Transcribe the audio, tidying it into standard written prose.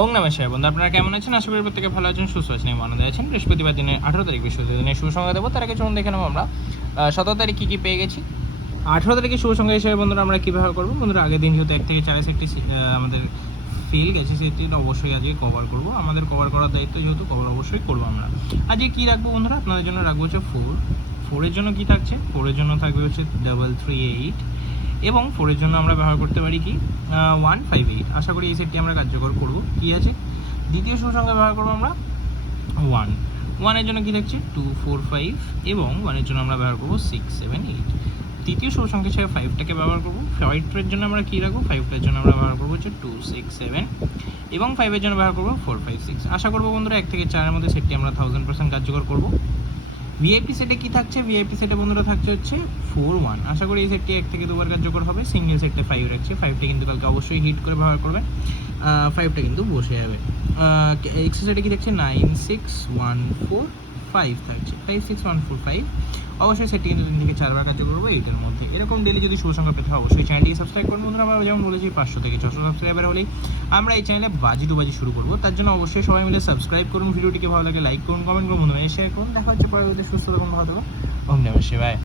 ওম নমঃ শিবায়। বন্ধু আপনারা কেমন আছেন? আশা করি প্রত্যেকে ভালো আছেন, সুস্থ আছেন এবং আনন্দে আছেন। বৃহস্পতিবার দিনে 18 তারিখ বৃহস্পতিবার দিনে শুভ সংখ্যা দেবো। তার আগে চলুন দেখে নেবো আমরা 17 তারিখ কী কী পেয়ে গেছি। 18 তারিখে শুভ সংখ্যা হিসেবে বন্ধুরা আমরা কী ব্যবহার করবো? বন্ধুরা আগের দিন যেহেতু 1 থেকে 4 একটি আমাদের ফেল গেছে, সেটি অবশ্যই আজকে কভার করবো। আমাদের কভার করার দায়িত্ব যেহেতু, কভার অবশ্যই করবো আমরা। আজকে কী রাখবো বন্ধুরা? আপনাদের জন্য রাখবো হচ্ছে 4 এর জন্য কী থাকছে? 4 এর জন্য থাকবে হচ্ছে 338 এবং 4 এর জন্য আমরা ব্যবহার করতে পারি কি 158। আশা করি এই সেটটি আমরা কার্যকর করব। কী আছে? দ্বিতীয় শুভ সংখ্যা ব্যবহার করবো আমরা 1 এর জন্য কী থাকছে 245 এবং 1 এর জন্য আমরা ব্যবহার করবো 678। তৃতীয় শুভ সংখ্যা হিসেবে 5টাকে ব্যবহার করবো। 5 এর জন্য আমরা কী রাখবো? 5 এর জন্য আমরা ব্যবহার করবো হচ্ছে 267 এবং 5 এর জন্য ব্যবহার করবো 456। আশা করবো বন্ধুরা 1 থেকে 4-এর মধ্যে সেটটি আমরা 1000% কার্যকর করবো। ভিআইপি সেটে কী থাকছে? ভিআইপি সেটে বন্ধুরা থাকছে হচ্ছে 41। আশা করি এই সেটটি 1 থেকে 2বার কার্যকর হবে। সিঙ্গেল সেটে 5 রাখছে, 5টা কিন্তু কালকে অবশ্যই হিট করে ব্যবহার করবেন। 5টা কিন্তু বসে যাবে। এক্সট্রা সেটে কী থাকছে? 96145 থাকছে, 56145। অবশ্যই সেটটি কিন্তু 3 থেকে 4বার কার্যকর করবো 8-এর মধ্যে। এরকম ডেলি যদি শুভ সংখ্যা পেতে হয় অবশ্যই চ্যানেলটি সাবস্ক্রাইব করুন। বন্ধুরা আমরা যেমন বলেছি 500 থেকে 600 সাবস্ক্রাইবার হলেই আমরা এই চ্যানেলে বাজি শুরু করবো। তার জন্য অবশ্যই সবাই মিলে সাবস্ক্রাইব করুন, ভিডিওটিকে ভালো লাগে লাইক করুন, কমেন্ট করুন, বন্ধুরা শেয়ার করুন। দেখা হচ্ছে পরবর্তী সুস্থ থাকুন, ভালো থাকুন। ওম নমঃ শিবায়।